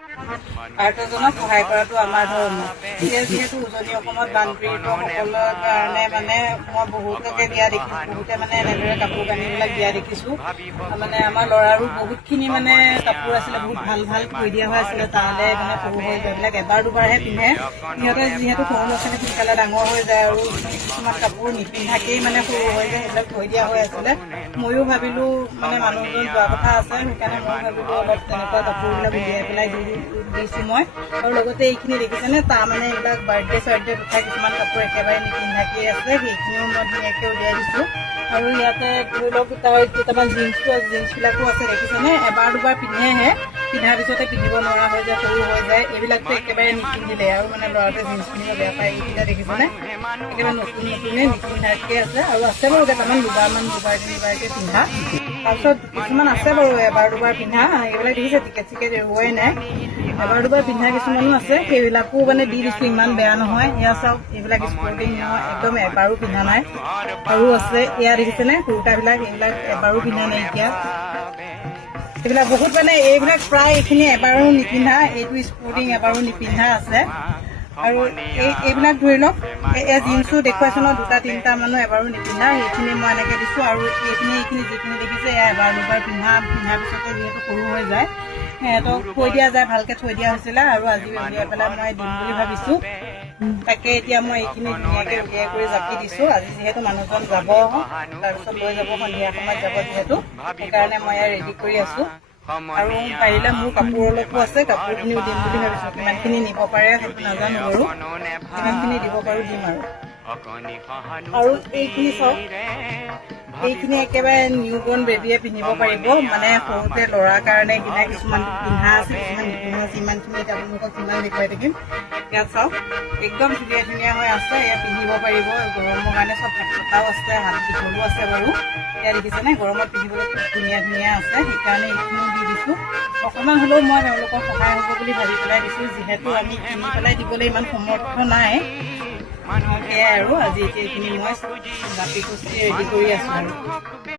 আৰ্তজনক সহায় কৰাটো আমাৰ ধৰ্ম। যিহেতু উজনি অসমত বানপীড়িতসকলৰ কাৰণে মানে মই বহুতকে দিয়া দেখিছোঁ, বহুতে মানে এনেদৰে কাপোৰ কানিবিলাক দিয়া দেখিছোঁ। মানে আমাৰ ল'ৰাৰো বহুতখিনি মানে কাপোৰ আছিলে, বহুত ভাল ভাল থৈ দিয়া হৈ আছিলে, তালৈ মানে সৰু হৈ যোৱাবিলাক এবাৰ দুবাৰহে পিন্ধে। সিহঁতে যিহেতু সৰু ল'ৰা ছোৱালী সোনকালে ডাঙৰ হৈ যায় আৰু কিছুমান কাপোৰ নিপিন্ধাকেই মানে সৰু হৈ যায়, সেইবিলাক থৈ দিয়া হৈ আছিলে। ময়ো ভাবিলোঁ মানে মানুহজন যোৱা কথা আছে, সেইকাৰণে মই ভাবিলোঁ অলপ তেনেকুৱা কাপোৰবিলাক উলিয়াই পেলাই দিছোঁ মই। আৰু লগতে এইখিনি দেখিছেনে, তাৰ মানে এইবিলাক বাৰ্থডে চাৰ্থডে উঠা কিছুমান কাপোৰ একেবাৰে নিপিন্ধাকেই আছে, সেইখিনিও মই ধুনীয়াকৈ উলিয়াই দিছোঁ। আৰু ইয়াতে ধৰি লওক তাৰ কেইটামান জিন্সবিলাকো আছে, দেখিছেনে, এবাৰ দুবাৰ পিন্ধেহে, পিন্ধাৰ পিছতে পিন্ধিব নোৱাৰা হৈ যায়, সৰু হৈ যায়। এইবিলাকতো একেবাৰে নিপিন্ধিলে আৰু মানে ল'ৰাটোৱে জিন্স পিন্ধিব বেয়া পায়। এইকেইটা দেখিছেনে, একেবাৰে নতুন নতুনে নিপিন্ধাকৈ আছে। আৰু আছে বাৰু কেইটামান দুবাৰ তিনিবাৰকৈ পিন্ধা। তাৰপিছত কিছুমান আছে বাৰু এবাৰ দুবাৰ পিন্ধা, এইবিলাক দেখিছে টিকেট চিকেট এৰুৱাই নাই, এবাৰ দুবাৰ পিন্ধা কিছুমানো আছে, সেইবিলাকো মানে দি দিছোঁ, ইমান বেয়া নহয়। এয়া চাওক, এইবিলাক স্পৰ্টিং নহয়, একদম এবাৰো পিন্ধা নাই। আৰু আছে এয়া দেখিছেনে কুৰ্তাবিলাক, এইবিলাক এবাৰো পিন্ধা নাইকিয়া। এইবিলাক বহুত মানে এইবিলাক প্ৰায় এইখিনি এবাৰো নিপিন্ধা, এইটো স্পৰ্টিং এবাৰো নিপিন্ধা আছে। আৰু এইবিলাক ধৰি লওক এয়া জিন্সো দেখুৱাইছোঁ ন, দুটা তিনিটা মানুহ এবাৰো নিপিন্ধা, সেইখিনি মই এনেকৈ দিছোঁ। আৰু এইখিনি যিখিনি দেখিছে এয়া এবাৰ দুবাৰ পিন্ধাৰ পিছতে যিহেতু সৰু হৈ যায়, সিহঁতক থৈ দিয়া যায়, ভালকৈ থৈ দিয়া হৈছিলে। আৰু আজি উলিয়াই পেলাই মই দিম বুলি ভাবিছোঁ। তাকে এতিয়া মই এইখিনি ধুনীয়াকৈ উলিয়াই কৰি জাপি দিছোঁ। আজি যিহেতু মানুহজন যাব, তাৰপিছত লৈ যাব, সন্ধিয়া সময়ত যাব যিহেতু, সেইকাৰণে মই ইয়াত ৰেডি কৰি আছোঁ। আৰু পাৰিলে মোৰ কাপোৰ অলপো আছে, কাপোৰখিনিও দিম বুলি ভাবিছোঁ। কিমানখিনি নিব পাৰে সেইটো নাজানো বাৰু, কিমানখিনি দিব পাৰোঁ দিম আৰু। আৰু এইখিনি চাওক, এইখিনি একেবাৰে নিউ বৰ্ণ বেবীয়ে পিন্ধিব পাৰিব, মানে সৰুতে ল'ৰাৰ কাৰণে কিনা কিছুমান পিন্ধা আছে, কিছুমান নিপিন্ধা আছে। ইমানখিনি এতিয়া আপোনালোকক কিমান দেখুৱাই থাকিম। ইয়াত চাওক একদম ধুনীয়া ধুনীয়া হৈ আছে, এয়া পিন্ধিব পাৰিব। গৰমৰ কাৰণে চব হাতটাও আছে, হাত দীঘলো আছে বাৰু। এয়া দেখিছেনে, গৰমত পিন্ধিবলৈ খুব ধুনীয়া ধুনীয়া আছে, সেইকাৰণে এইখিনিও দি দিছোঁ। অকণমান হ'লেও মই তেওঁলোকৰ সহায় হ'ব বুলি ভাবি পেলাই দিছোঁ, যিহেতু আমি কিনি পেলাই দিবলৈ ইমান সমৰ্থ নাই। সেয়াই আৰু আজি এতিয়া এইখিনি মই জাপি কুচি ৰেডি কৰি আছোঁ আৰু।